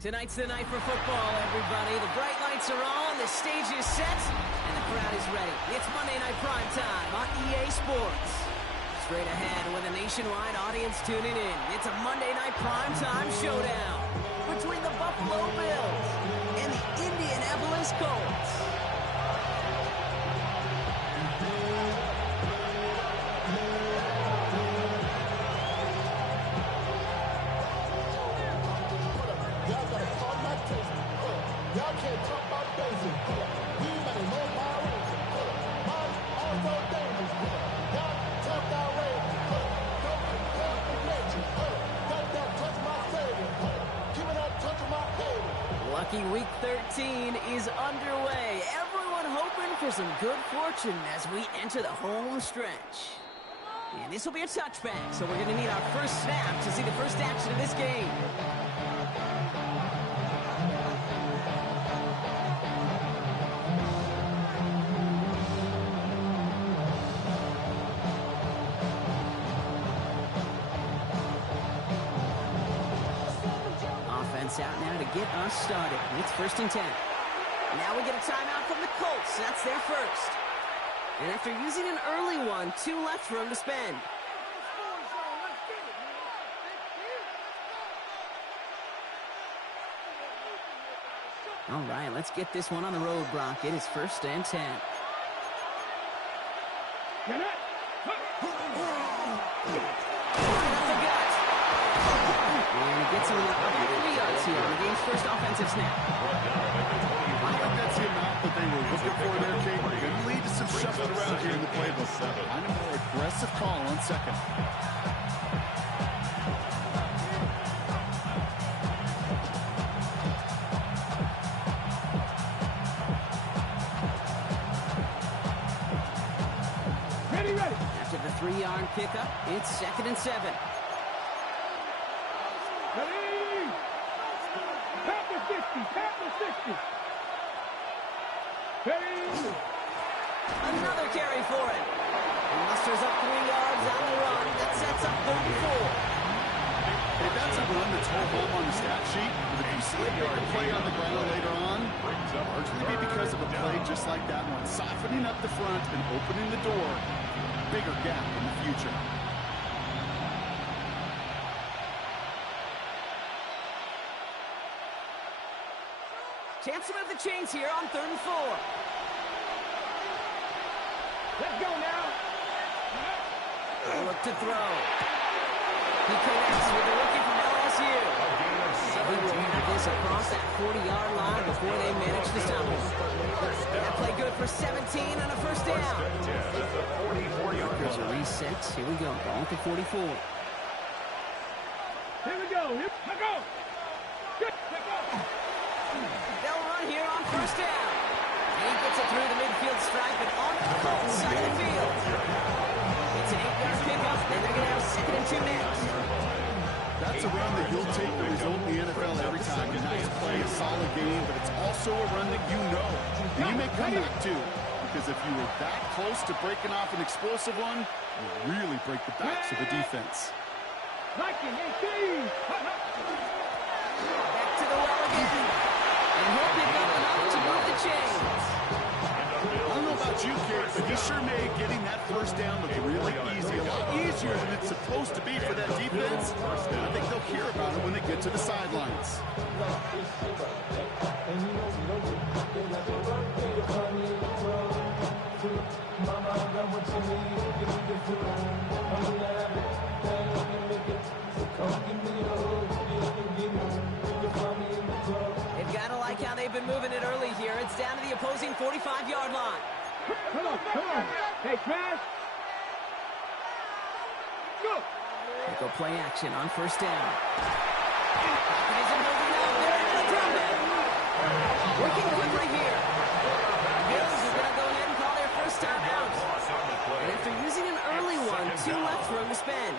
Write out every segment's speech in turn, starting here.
Tonight's the night for football, everybody. The bright lights are on, the stage is set, and the crowd is ready. It's Monday Night Prime Time on EA Sports. Straight ahead with a nationwide audience tuning in. It's a Monday Night Prime Time showdown between the Buffalo Bills and the Indianapolis Colts. Y'all can't talk about basic. You better know my range. Mine also dangerous. Y'all talk outrageous. Don't compare the nature. Don't touch my savior. Keep it up, touching my hater. Lucky Week 13 is underway. Everyone hoping for some good fortune as we enter the home stretch. And this will be a touchback, so we're going to need our first snap to see the first action of this game. Out now to get us started. It's 1st and 10. Now we get a timeout from the Colts. That's their first. And after using an early one, 2 left for them to spend. All right, let's get this one on the road, Brock. It is 1st and 10. And he gets him about 3 yards here on the game's first offensive snap. I think that's the amount that they were looking for there, Kate. Going to lead to some shuffling around here in the playbook. Find a more aggressive call on second. Ready. After the 3-yard pickup, it's 2nd and 7. Ready. Tap the 60. Ready. Another carry for it. He musters up 3 yards on the run. That sets up 3rd and 4. Hey, that's a run that's home on the stat sheet. But if you see a bigger play on the ground later on, it's going to be because of a play just like that one. Softening up the front and opening the door. Bigger gap in the future. Chance to move the chains here on 3rd and 4. Let's go now. Look to throw. He connects with the rookie from LSU. And he will have this across that 40-yard line before they manage to stop him. That play good for 17 and a 1st down. There's a reset. Here we go. Ball at the 44. Here we go. Let's go. They'll run here on 1st down. And he gets it through the midfield stripe and on the Colts side of the field. It's an 8-yard pickup, and they're going to have 2nd and 2 next. That's a run that you'll take the result in the NFL every time. A nice play, a solid game, but it's also a run that you know. And you may come back to, because if you were that close to breaking off an explosive one, you'll really break the backs of the defense. Back to the well again. And he'll pick up enough to move the chains. I don't know about you, Kate, but he sure made getting that 1st down look really easy. A lot easier than it's supposed to be for that defense. I think they'll hear about it when they get to the sidelines. They've got to like how they've been moving it early here. It's down to the opposing 45-yard line. Come on. Hey, smash. Go. They go play action on 1st down. It isn't moving out. They're going to drop it. Working quickly here. Bills is going to go ahead and call their first time out. And after using an early one, 2 left for him to spend.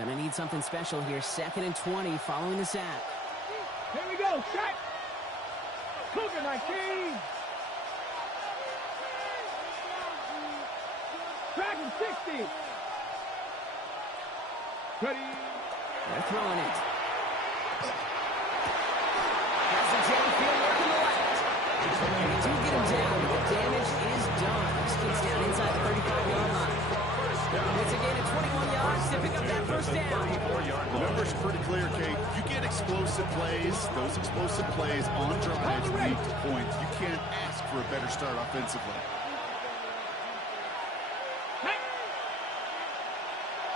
Gonna need something special here. 2nd and 20 following the sack. Here we go. Set. Cougar 19. Dragon 60. Ready. They're throwing it. Has the downfield work in the left. They do get him down, but the damage is done. This kid's down inside the 35-yard line. It's a gain of 21 yards to pick up that first down. The number's pretty clear, Kate. You get explosive plays. Those explosive plays on drives lead to points. You can't ask for a better start offensively.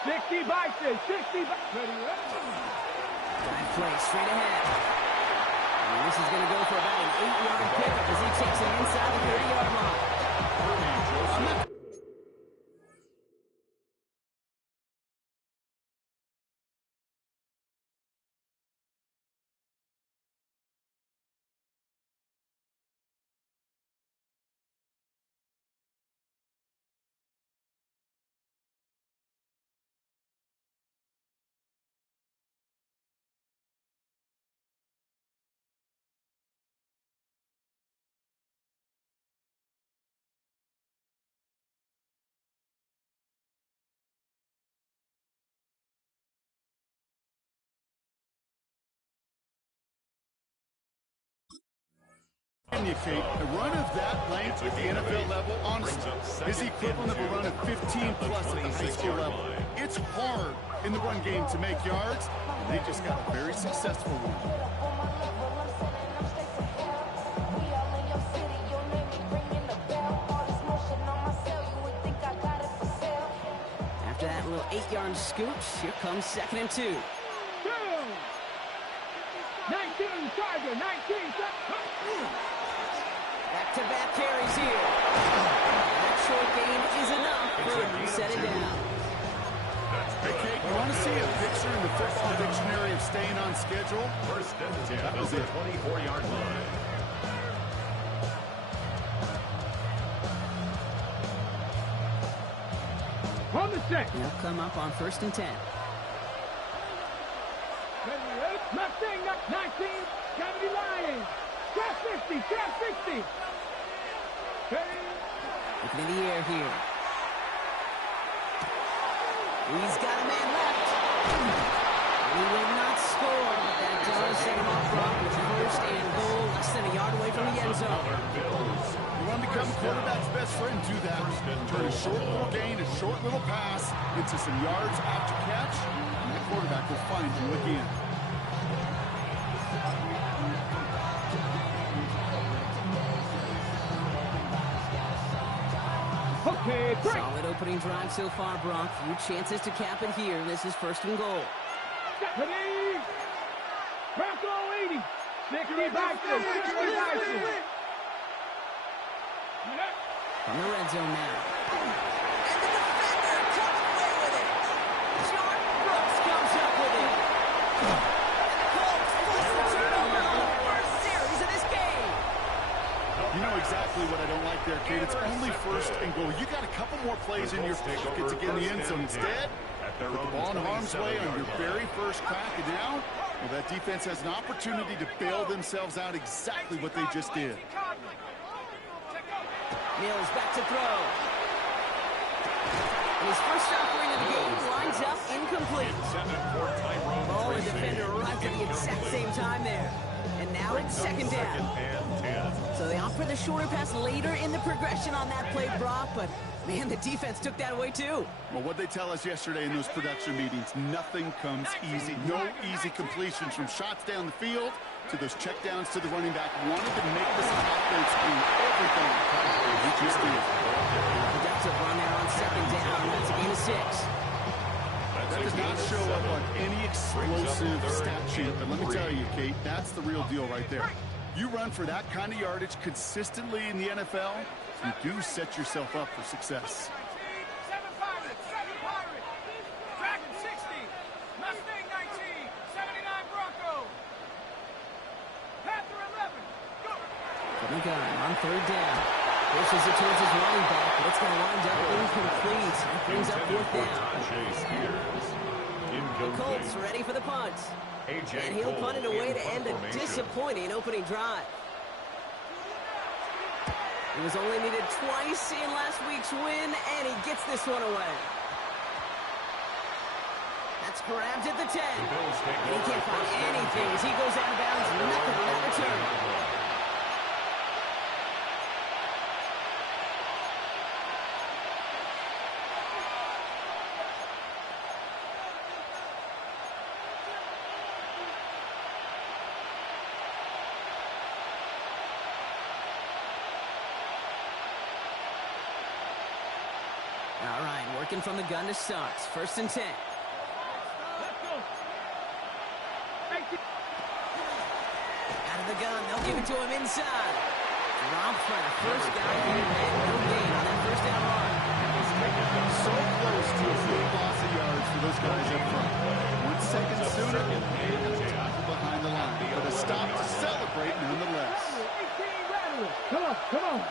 60 Bison, 60 Bison. Ready, Dive play straight ahead. And this is going to go for about an 8-yard pickup as he takes it inside the 30-yard line. Kate, a run of that length at the NFL level, honestly, is the equivalent of a run of 15-plus at the high school level. It's hard in the run game to make yards, and they just got a very successful one. After that little 8-yard scoop, here comes 2nd and 2. 19, Charger, 19. Back-to-back carries here. That short gain is enough for him to set it down. Hey, Kate, you want to see a picture in the football dictionary of staying on schedule? That was it. 24-yard line. On the set. They'll come up on 1st and 10. Mustang 19, Kennedy Lions. Trap 50, trap 60. Looking in the air here. He's got a man left. He will not score, but that does set him off wrong with 1st and goal, less than a yard away from the end zone. You want to become a quarterback's best friend, do that. Turn a short little gain, a short little pass into some yards after catch, and that quarterback will find you again. Okay, break. Solid opening drive so far, Brock. Few chances to cap it here. This is 1st and goal. Ready. Bronco 80. 60 Bison, 60 Bison. From the red zone now. And the defender comes away with it. John Brooks comes up with it. And the Colts force the turnover on the first series of this game. You know exactly what I don't like there, Kate. It's only 1st and goal. You got a couple more plays in your pocket to get in the end zone. Instead, put the ball in harm's way on your very first crack, and now, well, that defense has an opportunity to bail themselves out exactly what they just did. Mills back to throw. And his first offering of the game lines up incomplete. Oh, the defender arrived at the exact same time there. And now it's 2nd down. So they opt for the shorter pass later in the progression on that play, Brock, but man, the defense took that away too. Well, what they tell us yesterday in those production meetings, nothing comes easy. No easy completions from shots down the field to those checkdowns to the running back. Wanted to make this offense do everything. He just did. Productive run there on 2nd down. That's a gain of 6. That does not show up on any explosive stat sheet, but let me tell you, Kate, that's the real deal right there. You run for that kind of yardage consistently in the NFL, you do set yourself up for success. 7 Pirates, 7 Pirates. Dragon 60. Mustang 19, 79 Bronco. Panther 11. Go. From the gun on 3rd down. Pushes it towards his running back, but it's going to wind up incomplete. That brings up 4th down. Chase Spears. The Colts ready for the punt. And he'll punt it away to end a disappointing opening drive. He was only needed twice in last week's win, and he gets this one away. That's grabbed at the 10. And he can't find anything as he goes out of bounds. Nothing on that return. All right, working from the gun to start. 1st and 10. Out of the gun, they'll give it to him inside. Dropped for the first down here, and no gain on that first down run. So close to a full loss of yards for those guys up front. 1 second sooner, behind the line. But a stop to celebrate nonetheless. Come on, come on.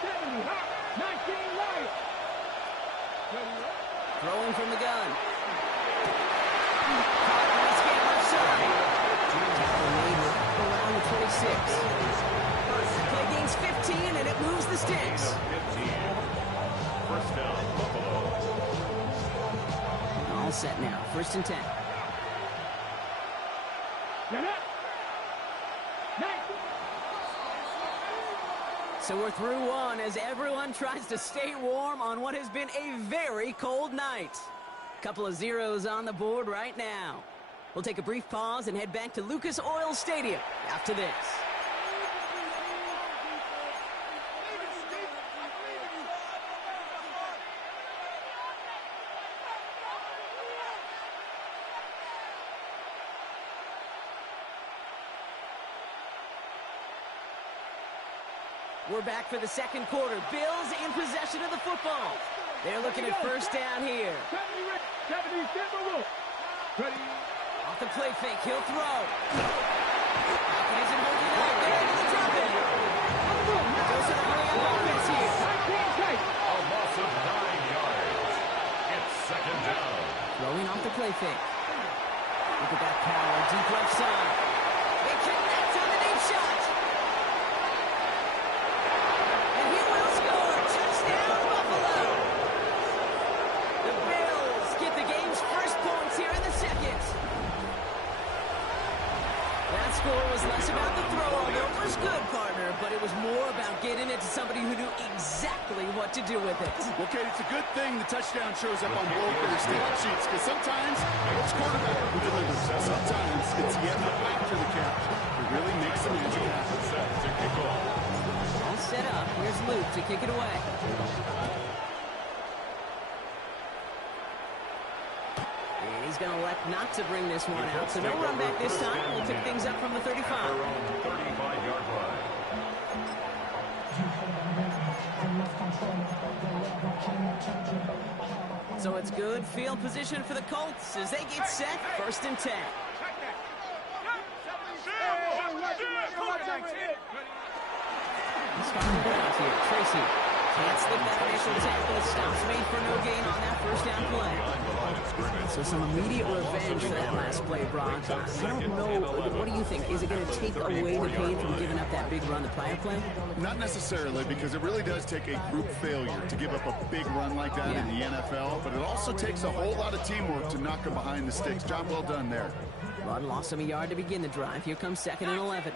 70, 19 right. Throwing from the gun. Let's get left side. Around the 26. Play gains 15, and it moves the sticks. First down, Buffalo. All set now. 1st and 10. So we're through one as everyone tries to stay warm on what has been a very cold night. Couple of zeros on the board right now. We'll take a brief pause and head back to Lucas Oil Stadium after this. We're back for the second quarter. Bills in possession of the football. They're looking at first down here. Off the play fake, he'll throw. Pocket isn't holding up. They're able to drop it. Goes to the hurry up offense here. A loss of 9 yards. It's 2nd down. Throwing off the play fake. Look at that power, deep left side. They connect on the deep shot. And he will score. Touchdown, Buffalo. The Bills get the game's first points here in the second. That score was less about the throw, although it was good, partner, but it was more about getting it to somebody who knew exactly what to do with it. Well, Kate, it's a good thing the touchdown shows up on both their stat sheets, because sometimes it's quarterback who delivers. Sometimes it's the effort after the catch that really makes the magic happen. All set up. Here's Luke to kick it away. And he's going to elect not to bring this one out. So no run back this time. We'll pick things up from the 35. Their own 35-yard line. So it's good field position for the Colts as they get set. 1st and 10. Starting ground here. Tracy can't slip that initial tackle. Stops made for no gain on that first down play. So some immediate revenge for that last play, Brock. I don't know. What do you think? Is it going to take away the pain from giving up that big run the prior play? Not necessarily, because it really does take a group failure to give up a big run like that in the NFL, but it also takes a whole lot of teamwork to knock him behind the sticks. Job well done there. Run lost him a yard to begin the drive. Here comes 2nd and 11.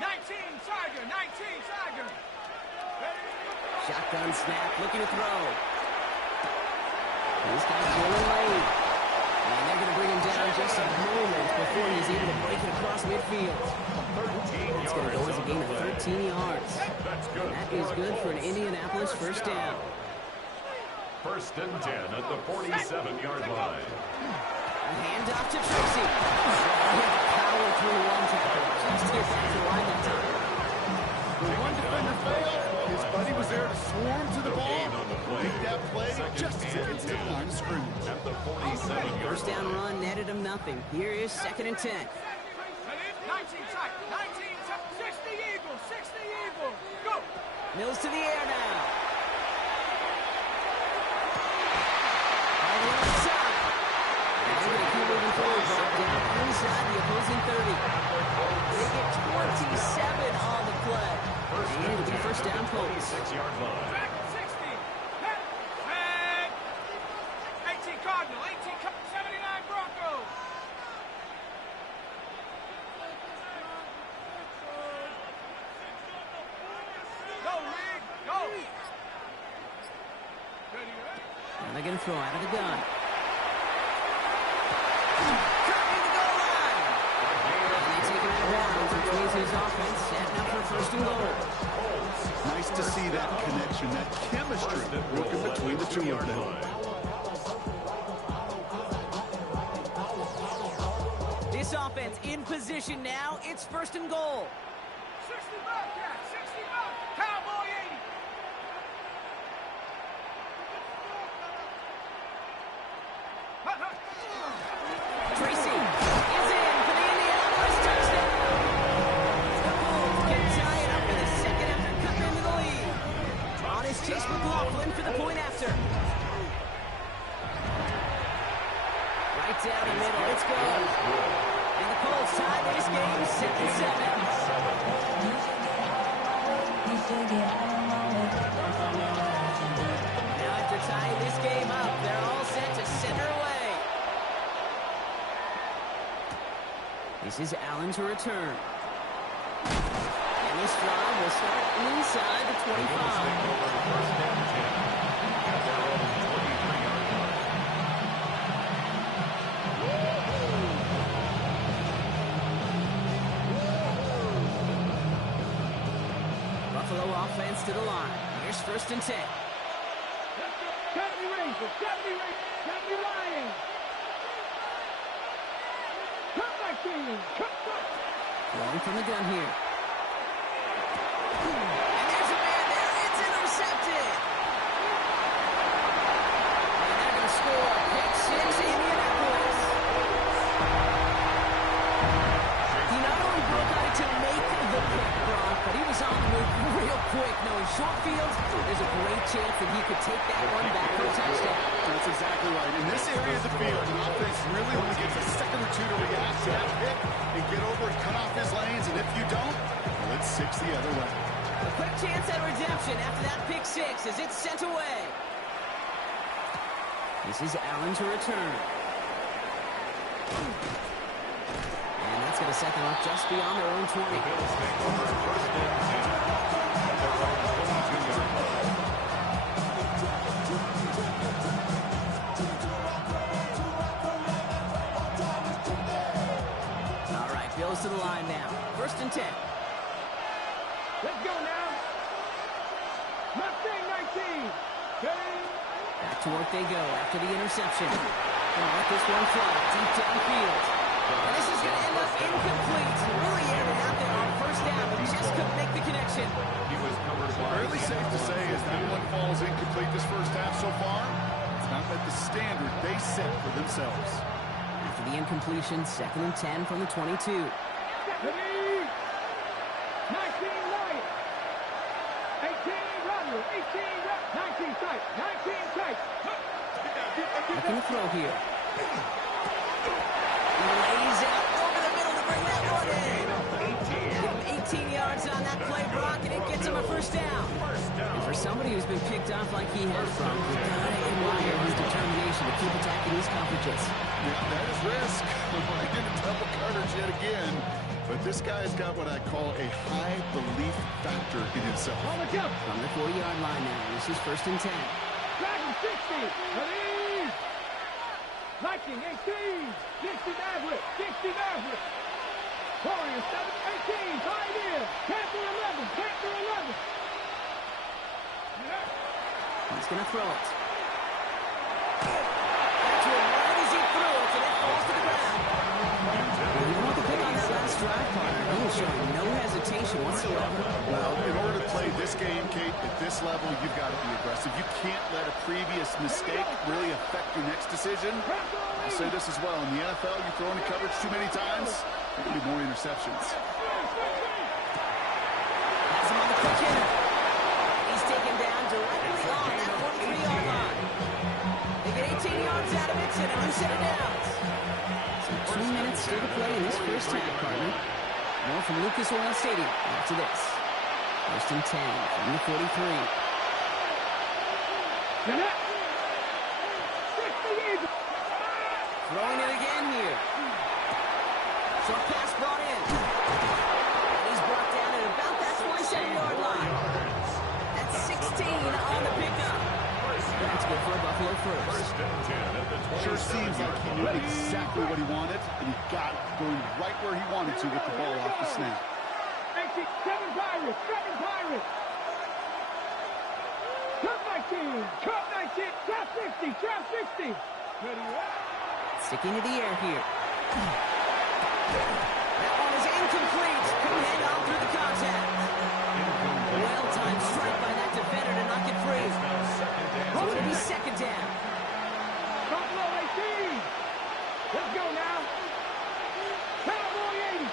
19, Tiger. Shotgun snap, looking to throw. He's got it rolling late. And they're going to bring him down just a moment before he's able to break it across midfield. It's going to go as a gain of 13 yards. That is good for an Indianapolis first down. 1st and 10 at the 47-yard line. A handoff to Tracy. He had to power through one tackle just to get back to the line that time. When one defender failed, his buddy was there to swarm to the ball. Make that play just as it gets to the line of scrimmage. At the 47-yard First down run netted him nothing. Here is 2nd and 10. 19 tight, 60 Eagles, go! Mills to the air now. inside. And they're going to keep moving forward, Brock, down inside the opposing 30. They get 27 on the play. And it'll be first down, Colts. 6-yard line. Back at 60. Head. 18 Cardinal. 79 Broncos. Go, Rig. Go. And they're going to throw out of the gun. Cutting the goal line. And they take it out of bounds, which means his offense setting up for first and goal. Nice to see that connection, that chemistry working between the two of them. This offense in position now. It's first and goal. 60 Bobcat. 60 Bobcat. Cowboy 80. Tracy is in for the Indianapolis touchdown. The Colts can tie it up for the second after cutting into the lead. On his Chase McLaughlin for the point after. Right down the middle. Let's go. And the Colts tie this game 7-7. Now after tying this game up, they're all set to center away. This is Allen to return. And this drive will start inside the 25. Buffalo offense to the line. Here's first and 10. 70 Rangers. 70 Lions. Cut my team. Cut. Throwing from the gun here. And there's a man there. It's intercepted. And they're going to score. Pick 6, Indianapolis. He not only broke out to make the pick, Brock, but he was on the move real quick. Knowing short fields, there's a great chance that he could take that one back for a touchdown. That's exactly right. In this area of the field, the offense really only gets a second or two to react to that pick and get over and cut off his lanes. And if you don't, well, it's 6 the other way. A quick chance at redemption after that pick 6 as it's sent away. This is Allen to return. And that's going to set them up just beyond their own 20. Bills take over first and 10 at their own 22-yard line. All right, Bills to the line now. First and 10. Let's go now. Mustang 19. Back to work they go after the interception. Gonna let this one fly deep downfield. And this is going to end up incomplete. Really aired it out there on first down, but just couldn't make the connection. He was covered by Fairly safe to say as that one falls incomplete this first half so far. It's not met the standard they set for themselves. After the incompletion, second and 10 from the 22. 19 Lions. 18 Rodgers. 19 tight. 19 tight. Looking to throw here. He lays out over the middle to bring that one in. Give him 18 yards on that play, Brock, and it gets him a first down. And for somebody who's been picked off like he has, Brock, you gotta admire his determination to keep attacking these coverages. Yeah, that is risk. I didn't double coverage yet again. But this guy's got what I call a high belief factor in himself. On the jump. From the 40-yard line now, this is first and 10. Dragon 60. Ready. Viking 18. 60 Maverick. 60 Maverick. Warriors 18. Tied in. Panther 11. Panther 11. He's going to throw it. Back to him right as he threw it, and it falls to the ground. You want the pick on that last drive, partner. He was showing no hesitation whatsoever. Well, in order to play this game, Kate, at this level, you've got to be aggressive. You can't let a previous mistake really affect your next decision. I'll say this as well. In the NFL, you throw into coverage too many times, there can be more interceptions. Has him on the quick hitter. He's taken down directly on that 43-yard line. They get 18 yards out New set of downs. So 2 minutes still to play in this first half, partner. More from Lucas Oil Stadium after this. First and 10 from the 43. Throwing it again here. Short pass brought in. And he's brought down at about that 27-yard line. That's 16 on the pickup. That's good for a Buffalo first. Sure seems like he knew exactly what he wanted, and he got it going right where he wanted to with the ball off the snap. 7 Pirates, 7 Pirates. Cup 19, Cup 19, Trap 60, Trap 60. Sticking to the air here. That one is incomplete. Couldn't hang on through the contact. Well-timed strike by that defender to knock it free. So it'll be second down. Buffalo 18. Let's go now. Cowboy 80.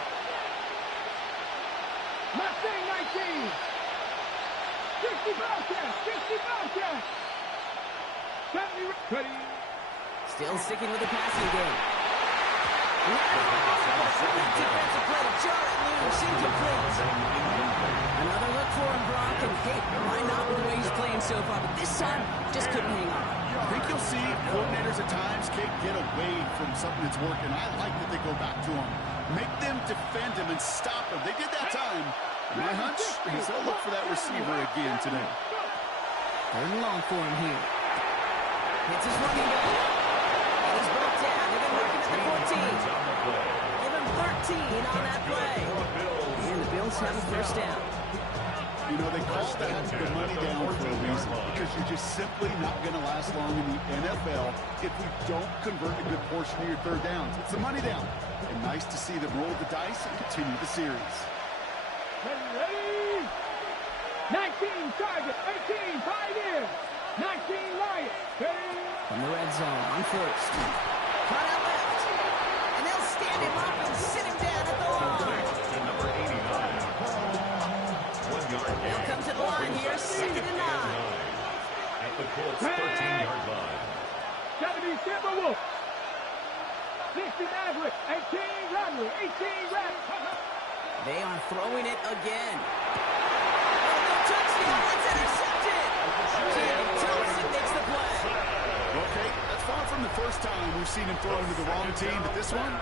Mustang 19. 60 Bobcats, 60 Bobcats. 70 ready. Still sticking with the passing game. Defensive play to jar it loose, incomplete. Another look for him, Brock, and hey, why not with the way he's playing so far? But this time, just couldn't hang on. I think you'll see coordinators at times can't get away from something that's working. I like that they go back to him. Make them defend him and stop him. They did that time. My hunch is they'll look for that receiver again today. Third and long for him here. Hits his running back. And he's brought down. They're going to mark him at the 14. Give him 13 on that play. And the Bills have a first down. You know, they call that the money down for a reason, because you're just simply not going to last long in the NFL if you don't convert a good portion of your third downs. It's the money down. And nice to see them roll the dice and continue the series. Ready? 19 Target, 18 Pioneer, 19 Lion. From the red zone on first. Caught out left. And they'll stand him up and sit him down at the line. Number 89. 1 yard gain. They'll come to the line here, 2nd and 9. At the Colts 13-yard line. 70 Timberwolf. 60 Maverick, 18 Rattler, 18 Rattler. They are throwing it again. Oh, no touchdown. It's intercepted. Jalen Thompson makes the play. Okay, that's far from the first time we've seen him throw into the wrong team, but this one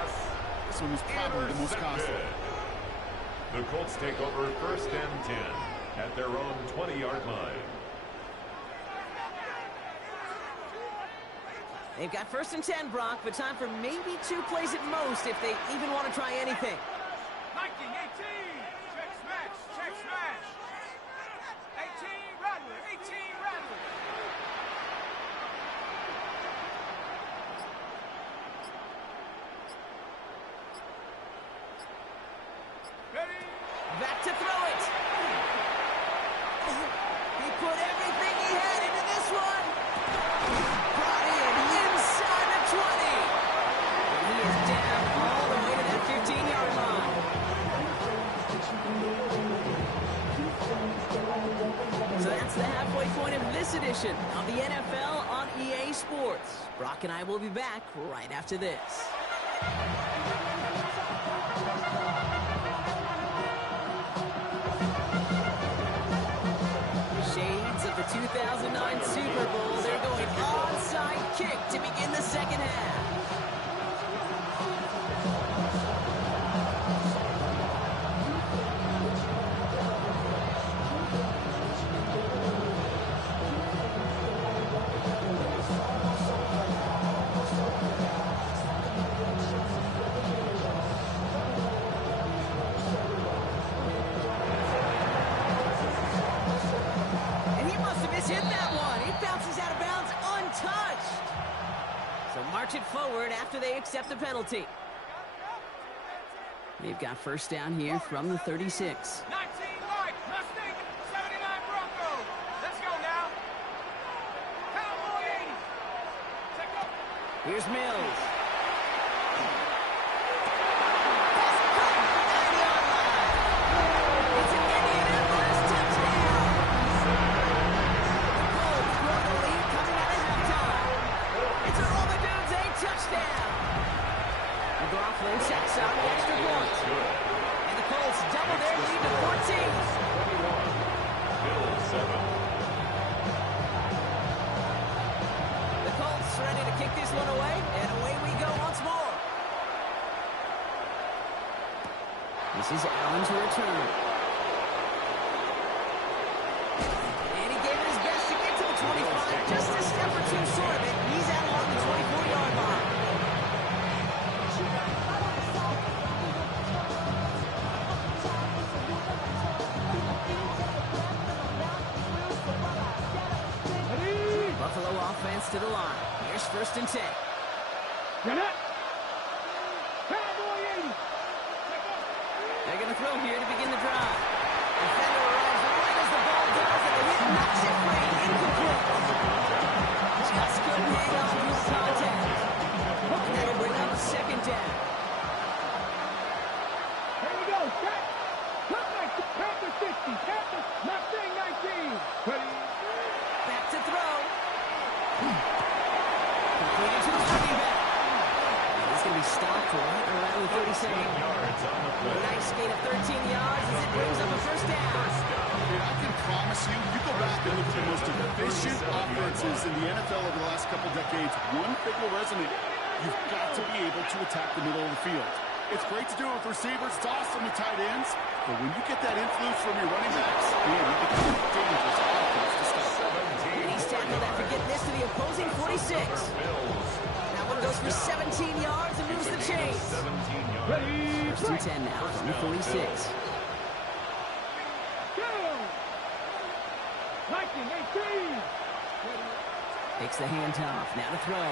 was probably the most costly. The Colts take over 1st and 10 at their own 20-yard line. They've got 1st and 10, Brock, but time for maybe 2 plays at most if they even want to try anything. 19, 18. Check smash, check smash. 18 Rattler, 18 Rattler. Ready? Back to throw it. He put everything he had into this one. Brought in inside the 20. And he is down all the way to that 15-yard line. So that's the halfway point of this edition of the NFL on EA Sports. Brock and I will be back right after this. Shades of the 2009 Super Bowl. They're going onside kick to begin the second half. And he must have mishit that one. It bounces out of bounds untouched. So march it forward after they accept the penalty. They've got first down here from the 36. 19 Mike, Mustang, 79 Bronco. Let's go now. Cowboy 80. Check up. Here's Mills. It's an Indianapolis touchdown. The Colts grow the lead coming out of halftime. It's a roll the dudes, a touchdown. McLaughlin checks out the extra point. And the Colts double their lead to 14. 21. Bills 7. The Colts ready to kick this one away, and away we go once more. This is Allen to return. And he gave it his best to get to the 25. Just a step or two short of it. He's out along the 24-yard line. Buffalo offense to the line. Here's 1st and 10. They're going to throw here to begin the drive. Defender arrives right as the ball does, and the hit knocks it free. Incomplete. Just couldn't hang on through the contact. And that'll bring up a 2nd down. Here we go. Set. Count to 60. Count to Mustang 19. Ready. Back to throw. Completed to the running back. He's going to be stopped right around the 37. A nice gain of 13 yards as it brings up a 1st down. I can promise you, you go back and look at the most efficient offenses in the NFL over the last couple decades, one thing will resonate. You've got to be able to attack the middle of the field. It's great to do it with receivers. It's awesome with tight ends. But when you get that influence from your running backs, man, you become a dangerous offense to stop. And he's tackled after getting this to the opposing 46. That one goes for 17 yards and moves the chains. 1st and 10 now from the 46. Takes the handoff. Now to throw.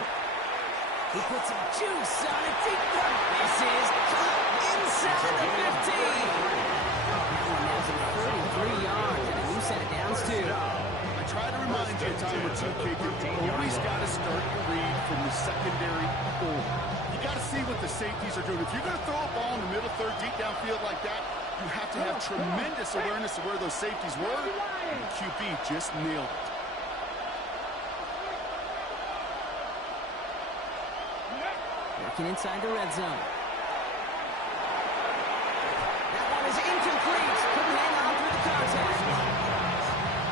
He puts some juice on a deep throw. This is caught inside the 15. That one now's at 33 yards, and a new set of downs, too. I try to remind you a time or two, Kate, you always got to start your read from the secondary forward. You got to see what the safeties are doing. If you're going to throw a ball in the middle third, deep downfield like that, you have to have tremendous awareness of where those safeties were, and the QB just nailed it. Working inside the red zone. That one is incomplete. Couldn't hang on through the contact.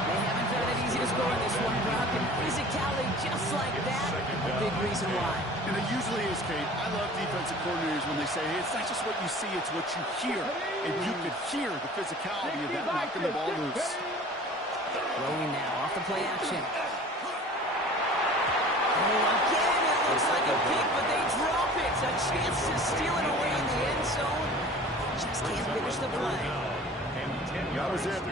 They haven't found it easy to score in this one, Brock, and physicality just like that, a big reason why. And it usually is, Kate. I love defensive coordinators when they say, hey, it's not just what you see, it's what you hear. And you could hear the physicality of that knocking the ball loose. Throwing now off the play action. Oh, again, it looks like a pick, but they drop it. A chance to steal it away in the end zone. Just can't finish the play. That was it.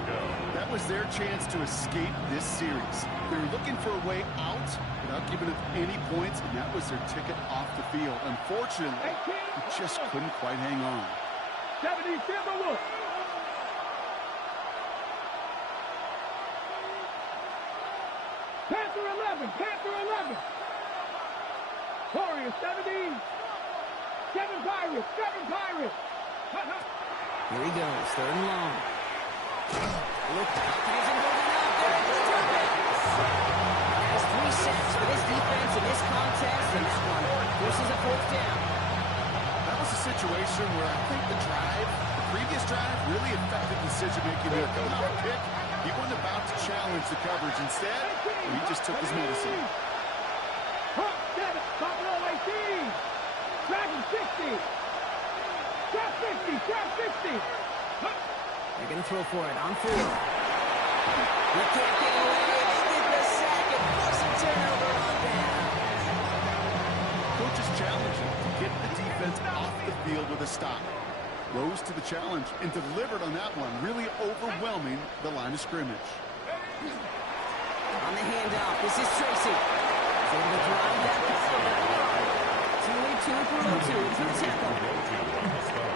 That was their chance to escape this series. They were looking for a way out without giving up any points, and that was their ticket off the field. Unfortunately, they just couldn't quite hang on. 70, Timberwolves. Panther 11, Panther 11. Warriors 17. 7 Pirates, 7 Pirates. Here he goes, 3rd and long. Look back, he isn't moving out there. He took it. That is 3 sacks for this defense in this contest, and that one forces a 4th down. That was a situation where I think the previous drive, really affected decision-making there. Coming off a pick, he wasn't about to challenge the coverage. Instead, he just took his medicine. Hawk 7, Buffalo 18. Dragon 60. Drop 50, drop 50. They're going to throw for it on 4. He can't get away. They get the sack and force a turnover on down. Coach is challenging to get the defense off the field with a stop. Rose to the challenge and delivered on that one, really overwhelming the line of scrimmage. On the handoff, this is Tracy. He's able to drive that back. 2-2 for Rotu for the tackle.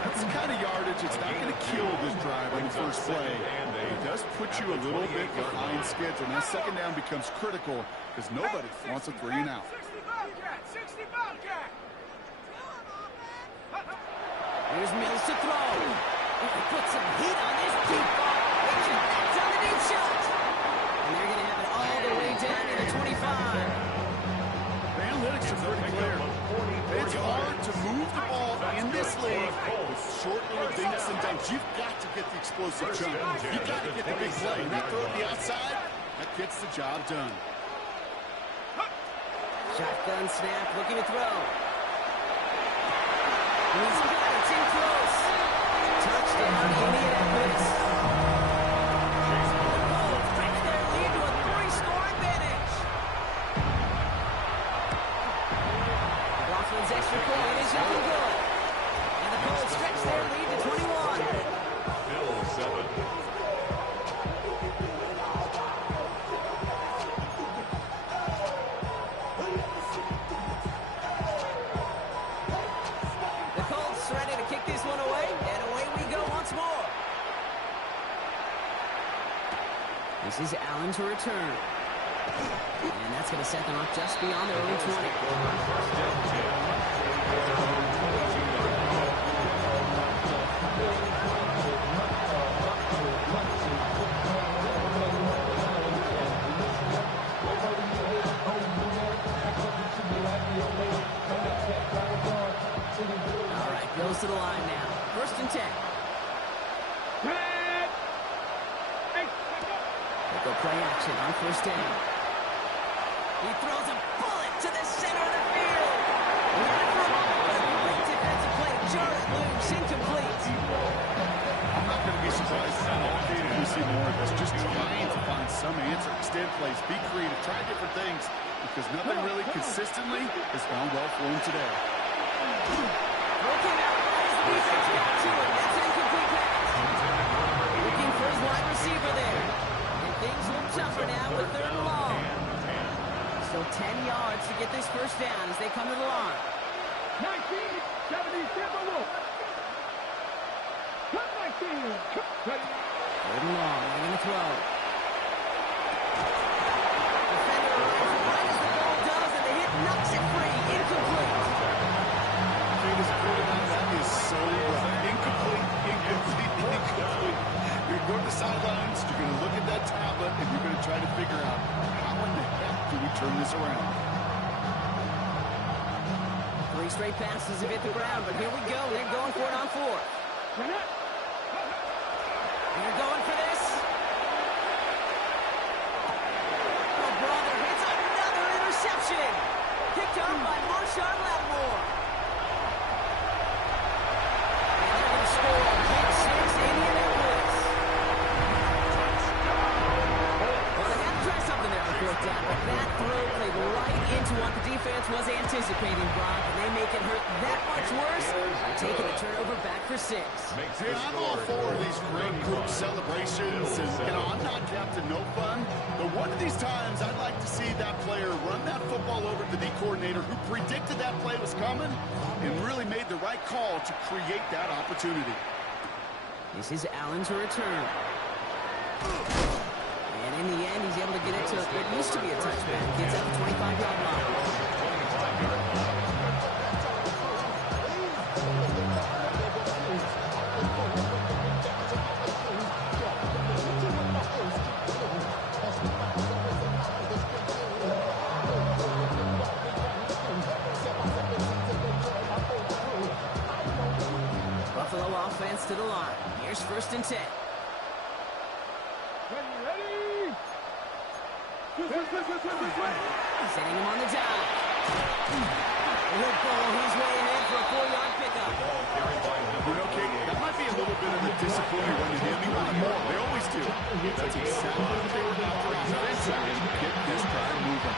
That's the kind of yardage, it's not going to kill this drive on the first play. It does put you a little bit behind schedule. And that 2nd down becomes critical because nobody wants a 3 and out. 60 Bobcat, 60 Bobcat. Here's Mills to throw. He puts some heat on this deep ball. That's on the deep shot. And they're going to have it all the way down to the 25. The analytics are pretty clear. It's hard to move the ball in this league with short little dinks and dunks. You've got to get the explosive jump. You've got to get the big play. And that throw to the outside, that gets the job done. Shotgun snap, looking to throw. He's got it, it's in close. Touchdown, Indianapolis. The Colts stretch their lead to a 3-score advantage. Laughlin extra point is up and good. And the Colts stretch their lead to 21. Bill 7. The Colts ready to kick this one away, and away we go once more. This is Allen to return. And that's going to set them up just beyond their own 20. All right, goes to the line now. 1st and 10. They go play action on 1st down. He throws a bullet to the center of the field. Not for a moment, but a great defensive play. Jarred loose, incomplete. I'm not going to be surprised at all if we see more of this. Just trying to find some answer. Extend plays, be creative, try different things. Because nothing really consistently has gone well for him today. Looking out, as the defense got to it. That's an incomplete pass. Looking for his wide receiver there. And things look tougher now with 3rd and long. Still 10 yards to get this 1st down as they come to the line. 1977 Wolf. 19. 3rd and long, they're going to throw. Defender arrives right as the ball does, and the hit knocks it free. Incomplete. That is so rough. Incomplete. You're going to go to the sidelines, you're going to look at that tablet, and you're going to try to figure out how in the heck do we turn this around. 3 straight passes have hit the ground, but here we go. They're going for it on 4th. They're going for this. Oh, brother, it's another interception. Picked up by Marshawn Lattimore. And they're going to score on pick 6, Indianapolis. Well, they had to try something there on 4th down, but that throw played right into what the defense was anticipating, Brock, and they make it hurt that much worse by taking the turnover back for 6. Yeah, I'm all for these great group celebrations, and I'm not Captain No Fun, but one of these times I'd like to see that player run that football over to the D coordinator who predicted that play was coming and really made the right call to create that opportunity. This is Allen to return. And in the end, he's able to get it to what used to be a touchback. Gets up the 25-yard line. Buffalo offense to the line. Here's 1st and 10. Ready? Setting him on the dive. Good ball. He's way ahead for a 4-yard pickup. Okay, that might be a little bit of a disappointing run to him. He wanted more. They always do. That's exactly what they were after on offense and get this drive moving.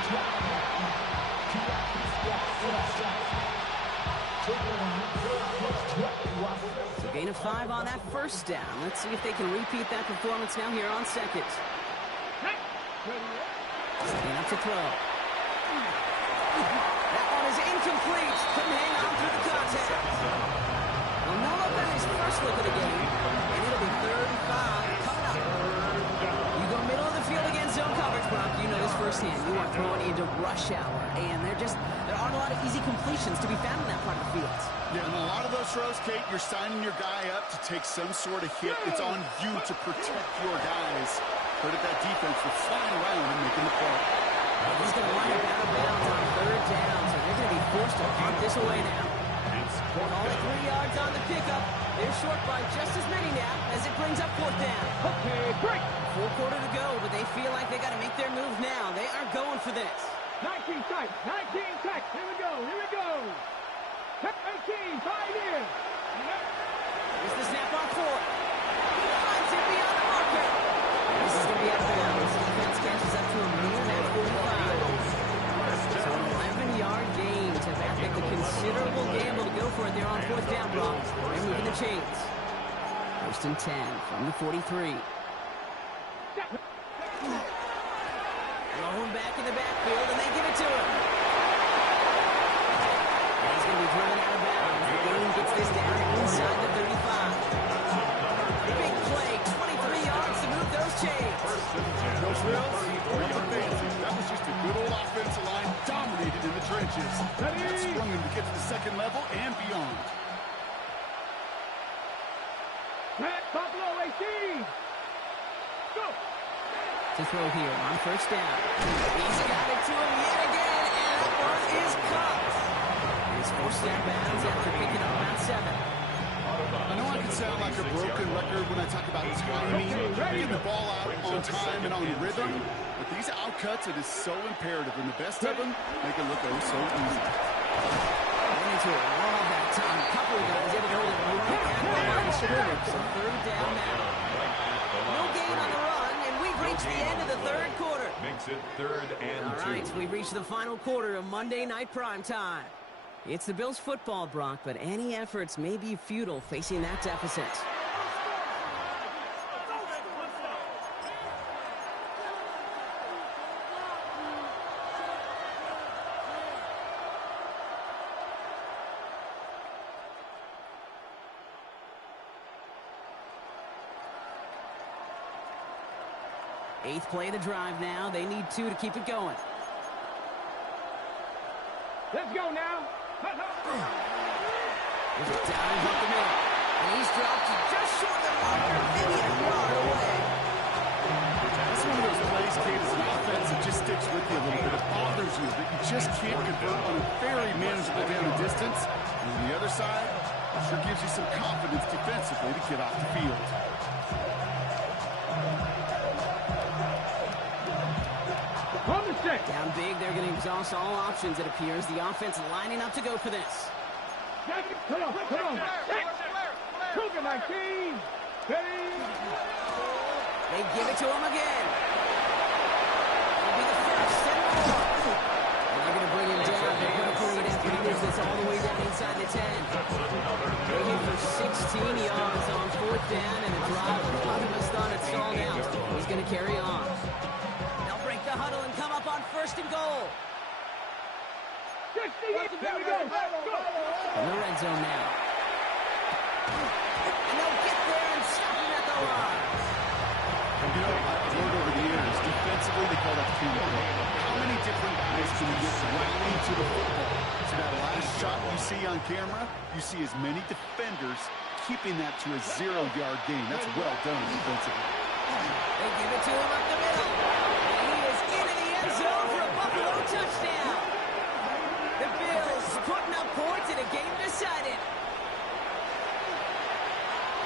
So gain of 5 on that 1st down. Let's see if they can repeat that performance now here on 2nd. Stand up to throw. That one is incomplete. Couldn't hang on through the contact. Well, no look on his first look of the game, and it'll be 3rd and 5 coming up. You go middle of the field against zone coverage, Brock. You know this firsthand. You are throwing into rush hour, and there aren't a lot of easy completions to be found in that part of the field. Yeah, and a lot of those throws, Kate, you're signing your guy up to take some sort of hit. It's on you to protect your guys. But if that defense was flying around and making the play. He's going to line up out of bounds on 3rd down, so they're going to be forced to punt this away now. It's Call it 3 yards on the pickup. They're short by just as many now as it brings up 4th down. Okay, break. Full quarter to go, but they feel like they got to make their move now. They are going for this. 19 tight, 19 tight. Here we go, here we go. 18, 5 in. Here's the snap on 4. Finds it beyond the marker. This is going to be out of bounds. Defense catches up to him near that 45. So an 11-yard gain to back at the considerable gamble to go for it there on 4th down, Brock. They're moving the chains. 1st and 10 from the 43. Thrown back in the backfield, and they give it to him. And he's going to be driven out of bounds. The game gets this down inside the 35. Big play, 23 yards to move those chains. No frills, nothing fancy. That was just a good old offensive line dominated in the trenches. That sprung him to get to the second level and beyond. Pat Buffalo 18. Go. To throw here on 1st down. He's got it to him yet again, and that one is caught. He's forced out of bounds after picking up about 7. I know I can sound like a broken record when I talk about timing, getting the ball out on time and on rhythm, but these outcuts, it is so imperative, and the best of them make it look oh so easy. Went into it all that time. A couple of guys able to hold it right at the line of scrimmage. So 3rd down now. No gain on the run, and we've reached the end of the 3rd quarter. Makes it 3rd and 2. All right, we've reached the final quarter of Monday Night Primetime. It's the Bills football, Brock, but any efforts may be futile facing that deficit. Eighth play of the drive now. They need 2 to keep it going. Let's go now. There's a dive up the middle. And he's dropped just short of the marker, maybe a yard away. It's one of those plays, Kate, as an offense that just sticks with you a little bit. It bothers you that you just can't convert on a very manageable down and distance. And on the other side, it sure gives you some confidence defensively to get off the field. Down big, they're going to exhaust all options, it appears. The offense lining up to go for this. Come on. Cougar 19. Ready. They give it to him again. It'll be the first and more. And they're going to bring him down. They're going to bring it after he moves this all the way down inside the 10. They hit for 16 yards on 4th down, and the drive, a lot of us thought it stalled out. He's going to carry on. The huddle and come up on 1st and goal. 60, there we go. In the red zone now. And they'll get there and stop him at the line. You know, I've learned over the years, defensively they call that teamwork. How many different guys can you get rallying to the football? So that last shot you see on camera, you see as many defenders keeping that to a 0-yard gain. That's well done defensively. They give it to him up the middle. Zone for a Buffalo touchdown. The Bills putting up points in a game decided.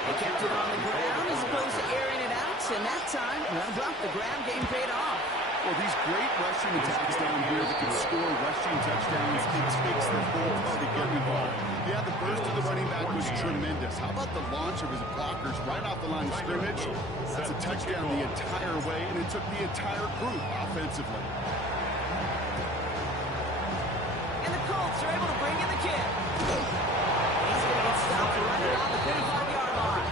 They kept it on the ground as opposed to airing it out, and that time, well, Brock, the ground game paid off. Well, these great rushing attacks down here that can score rushing touchdowns, it takes the whole party getting involved. Yeah, the burst of the running back was tremendous. How about the launch of his blockers right off the line of scrimmage? That's a touchdown the entire way, and it took the entire group offensively. And the Colts are able to bring in the kid. He's going to get stopped right around the 35-yard line.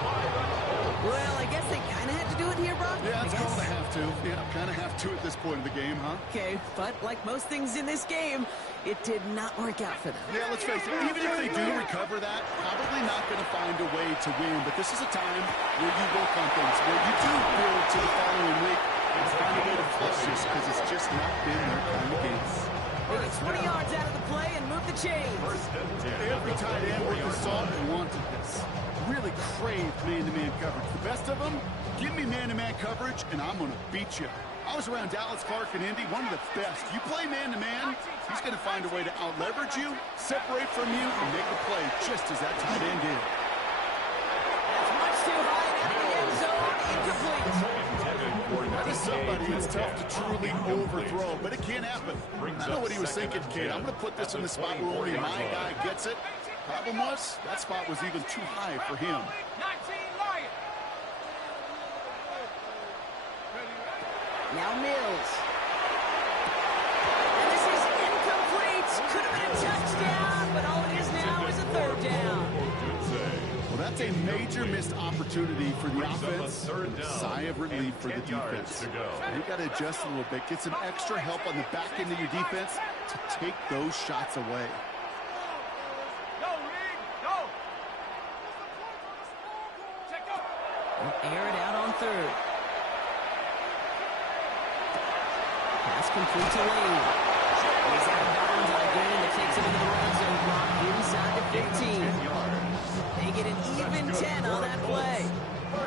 Well, I guess they kind of had to do it here, Brock. Yeah, it's called a have to. Yeah, kind of have to at this point of the game, huh? Okay, but like most things in this game, it did not work out for them. Yeah, let's face it, even if they do recover that, probably not going to find a way to win. But this is a time where you work on things, where you do build to the following week and find a way to flush this, because it's just not been their kind of game. They get 20 yards out of the play and move the chains. Every tight end worth the salt and wanted this. Really craved man-to-man coverage. The best of them, give me man-to-man coverage, and I'm going to beat you. I was around Dallas, Clark, and Indy, one of the best. You play man-to-man, he's going to find a way to out-leverage you, separate from you, and make a play just as that tight end did. That's much too high and out of the end zone. Incomplete. That is somebody it's tough to truly overthrow, but it can happen. I know what he was thinking, Kate. I'm going to put this in the spot where only my guy gets it. Problem was, that spot was even too high for him. Now Mills. And this is incomplete. Could have been a touchdown, but all it is now is a third down. Well, that's a major missed opportunity for the offense. Sigh of relief for the defense. You've got to adjust a little bit. Get some extra help on the back end of your defense to take those shots away. Air it out on third. Pass complete to Lane. He's out of bounds on a gain that takes him into the red zone block inside the 15. They get an even 10 on that play.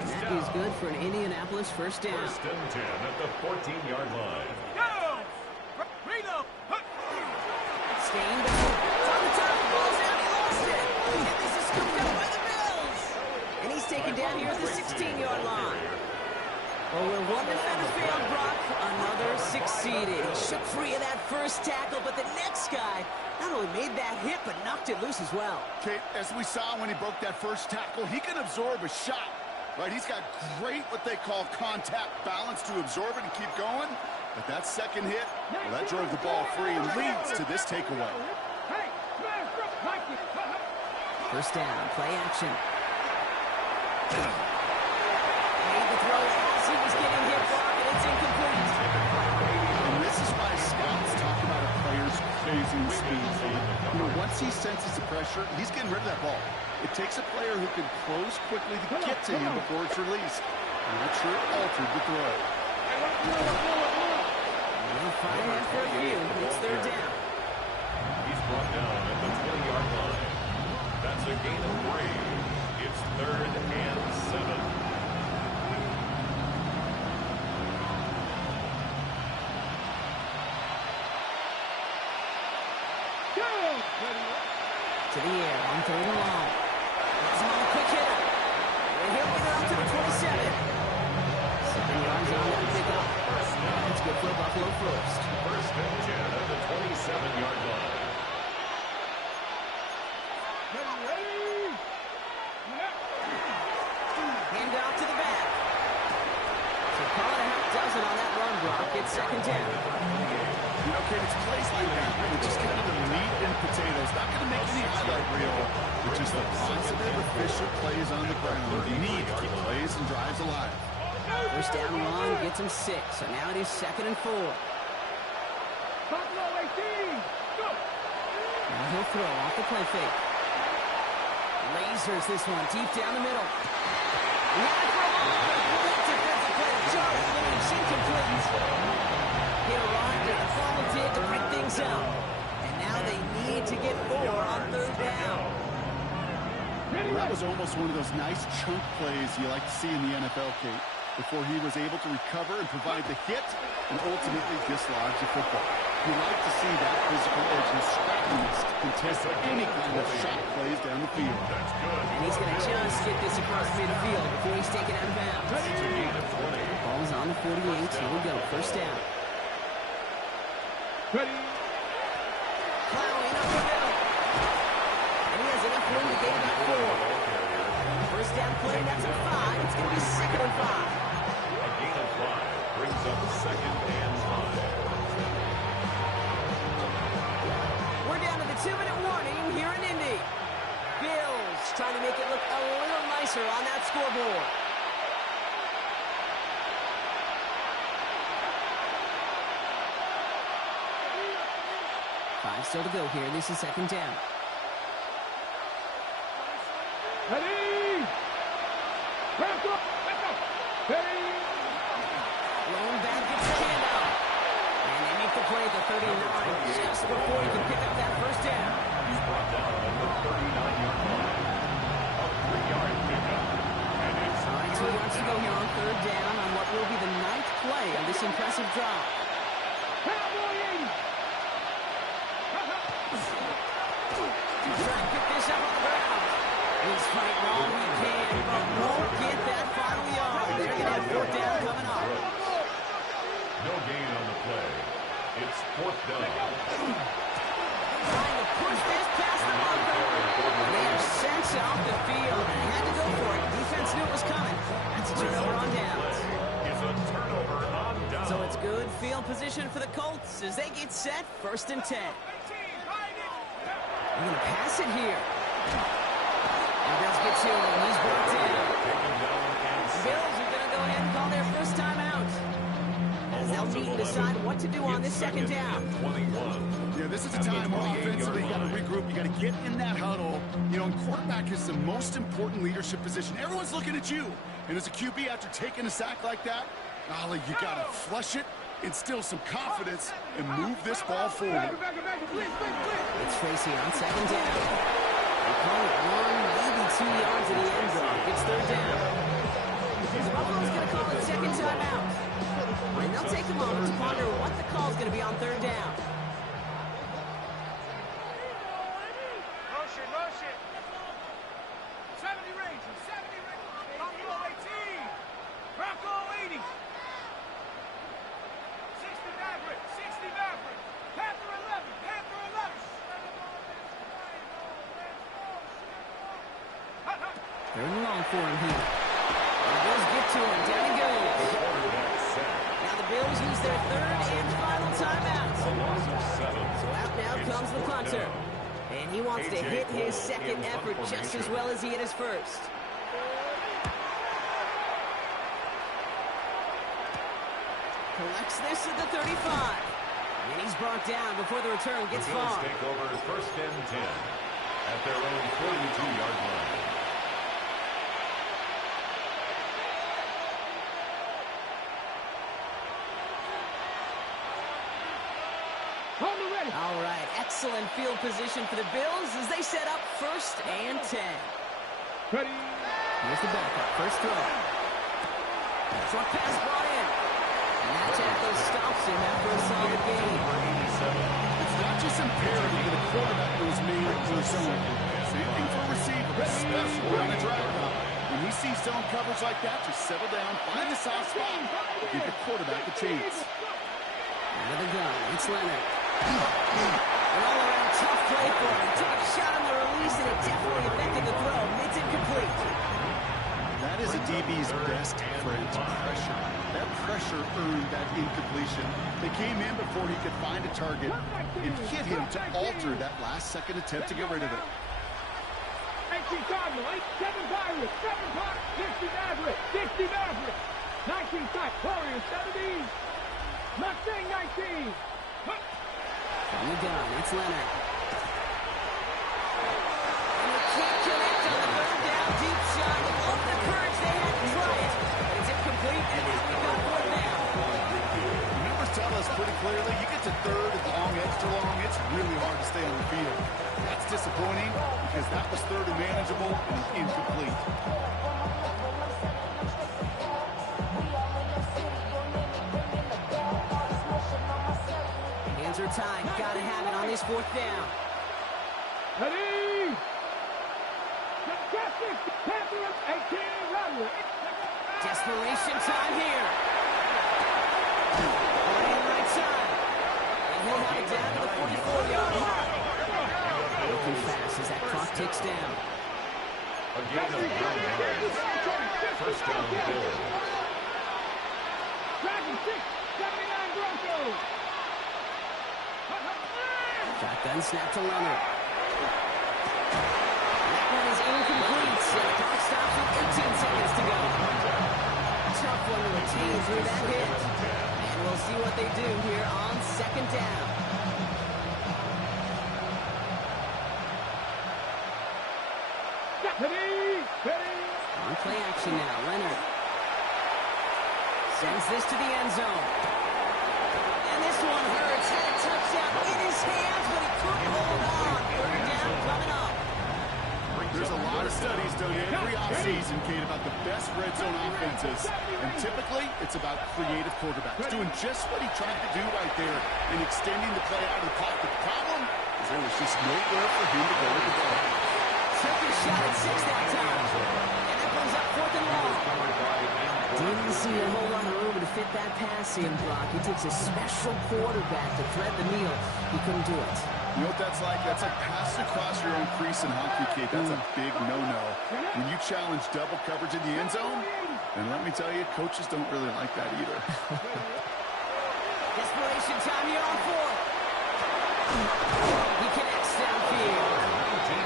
That is good for an Indianapolis first down. First and 10 at the 14-yard line. Stained. It's on the top. Ball's out. He lost it. And this is scooped up by the Bills. And he's taken down here at the 16-yard line. Well, where one defender failed, Brock, another succeeded. He shook free of that first tackle, but the next guy not only made that hit, but knocked it loose as well. Okay, as we saw when he broke that first tackle, he can absorb a shot, right? He's got great, what they call contact balance to absorb it and keep going. But that second hit, well, that drove the ball free and leads to this takeaway. First down, play action. Made the throw as he was getting hit, Brock, and it's incomplete. And this is why scouts talk about a player's closing speed. You know, once he senses the pressure, he's getting rid of that ball. It takes a player who can close quickly to get to him before it's released. And that sure altered the throw. Well, fire after a few. It's third down. He's brought down at the 20-yard line. That's a gain of 3. It's third and 7. To the air on third and long. Has him on a quick hitter. And he'll get it up to the 27. 7 yards on that pickup. That's good for Buffalo first. First and 10 at the 27-yard line. Hand off to the back. So call it a half dozen on that run block. It's second down. You know, Kate, it's plays like that, which is kind of the meat and potatoes. Not going to make any highlight reel, which is the positive, efficient plays on the ground. You need to keep plays and drives alive. First down and long gets him 6. So now it is second and 4. Now he'll throw off the play fake. Lasers this one deep down the middle. Wide for a ball. Great defensive play. Charles Lynch incomplete. He arrived as the fumble did to break things up. And now they need to get 4 on third down. Well, that was almost one of those nice chunk plays you like to see in the NFL, Kate, before he was able to recover and provide the hit and ultimately dislodge the football. You like to see that physical edge and scrappiness to contest any kind of shot plays down the field. That's good. And he's going to just get this across midfield before he's taken out of bounds. It's a gain of 20. Ball's on the 48. Here we go. First down. Ready. Plowing up the middle. And he has enough room to gain about 4. First down play, that's a 5. It's going to be second and 5. A gain of 5 brings up second and 5. We're down to the 2-minute warning here in Indy. Bills trying to make it look a little nicer on that scoreboard. Five still to go here. This is second down. Ready. Let's go. Ready. Lone back gets the handoff. And they make the play at the 39 just before he can pick up that first down. He's brought down at the 39-yard line. A 3-yard pickup. And it's All right, 2 yards to go here on third down on what will be the 9th play of this impressive drive. Cowboy 80. Trying to pick this up on the ground. He's fighting all he can, but won't get that final yard. They're going to have fourth down coming up. No gain on the play. It's fourth down. Trying to push this past the bunker. They are sent off the field. They had to go for it. Defense knew it was coming. That's a turnover on downs. It's a turnover on down. So it's good field position for the Colts as they get set, 1st and 10. They're going to pass it here. And Bills get to him. He's brought down. The Bills are going to go ahead and call their first timeout, as they'll meet and decide what to do on this second down. 21. Yeah, this is a time where offensively you got to regroup. You got to get in that huddle. You know, and quarterback is the most important leadership position. Everyone's looking at you. And as a QB, after taking a sack like that, golly, you got to flush it, instill some confidence, and move this ball forward. It's Tracy on second down. They call it 1, maybe 2 yards to the end zone. It's third down. The Buffalo's going to call it second timeout. And they'll take a moment to ponder what the call is going to be on third down. Motion. 70 Rangers. Bronco 18. Bronco 80. 60 Maverick. Panther 11. Third and long for him here. The Bills get to him. Down he goes. Now the Bills use their third and final timeout. So out now comes the punter. And he wants to hit his second effort just as well as he hit his first. Collects this at the 35. And he's brought down before the return gets The Bills far. take over 1st and 10 at their own 42-yard line. All right, excellent field position for the Bills as they set up 1st and 10. Ready. Here's the backup, first throw. Short pass brought in. And that tackle stops him after a solid game. It's not just imperative that a quarterback knows man or zone. Same thing for a receiver, especially on a drag route. When he sees zone coverage like that, just settle down, find the soft spot, give your quarterback a chance. Out of the gun, it's Leonard. An all-around tough play for him. Took a shot on the release, and it definitely affected the throw. It's incomplete. That is a DB's best friend, pressure. That pressure earned that incompletion. They came in before he could find a target and hit him to alter that last-second attempt to get rid of it. 18 Cardinal, 7 Pirates, 7 Pirates, 60 Maverick, 19 Type, Warriors, 70, Mustang 19. From the gun, it's Leonard. And they can't connect on the third down deep shot. With all the courage they had to try it. But it's incomplete, and now we've got fourth down. The numbers tell us pretty clearly, you get to third and long, extra long, it's really hard to stay on the field. That's disappointing because that was third and manageable and incomplete. Hands are tied. Gotta have it on this fourth down. Ready. Fantastic. Panther 18, Rodwood. Desperation time here. Playing right side. And he'll have it down to the 44-yard line. Looking fast as that clock ticks down. A gain of 9 yards. 1st down, Bills. Dragon 6, 79 Broncos. Shotgun snap to Leonard. That one is incomplete. So the clock stops with 18 seconds to go. Tough one to retain through that hit. And we'll see what they do here on second down. Ready. On play action now, Leonard. Sends this to the end zone. And this one hurts. Had a touchdown in his hands, but he couldn't hold on. Third down coming up. There's a lot of studies done every offseason, Kate, about the best red zone offenses. And typically, it's about creative quarterbacks doing just what he tried to do right there and extending the play out of the pocket. The problem is there was just nowhere for him to go with the ball. Second shot at 6 that time. And that brings up 4th and long. Didn't see a whole lot of room to fit that pass in, Brock. He takes a special quarterback to thread the needle. He couldn't do it. You know what that's like? That's like passing across your own crease in hockey, kid. That's a big no-no. When you challenge double coverage in the end zone, and let me tell you, coaches don't really like that either. Desperation time here on 4th. He connects downfield.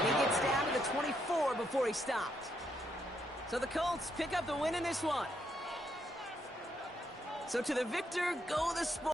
He gets down to the 24 before he stopped. So the Colts pick up the win in this one. So to the victor go the Sports.